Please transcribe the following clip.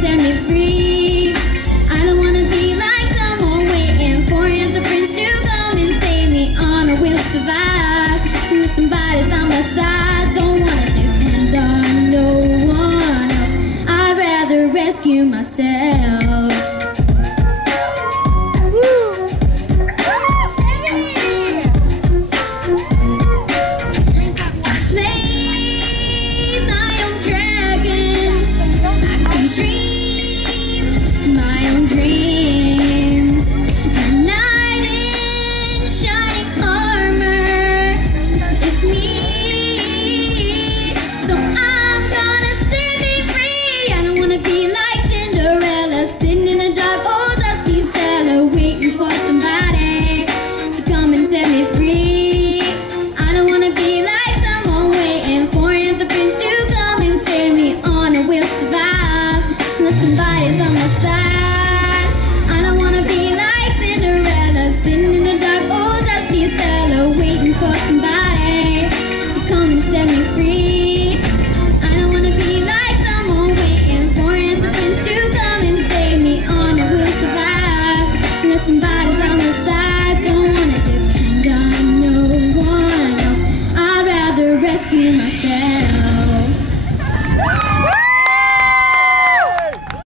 set me free. I don't wanna be like someone waiting for the prince to come and save me. On I will survive with somebody's on my side. Don't wanna depend on no one else. I'd rather rescue myself. Somebody's on my side. I don't wanna be like Cinderella, sitting in the dark, oh dusty cellar, waiting for somebody to come and set me free. I don't wanna be like someone waiting for the prince to come and save me. On I will survive unless somebody's on my side. Don't wanna depend on no one else. I'd rather rescue myself.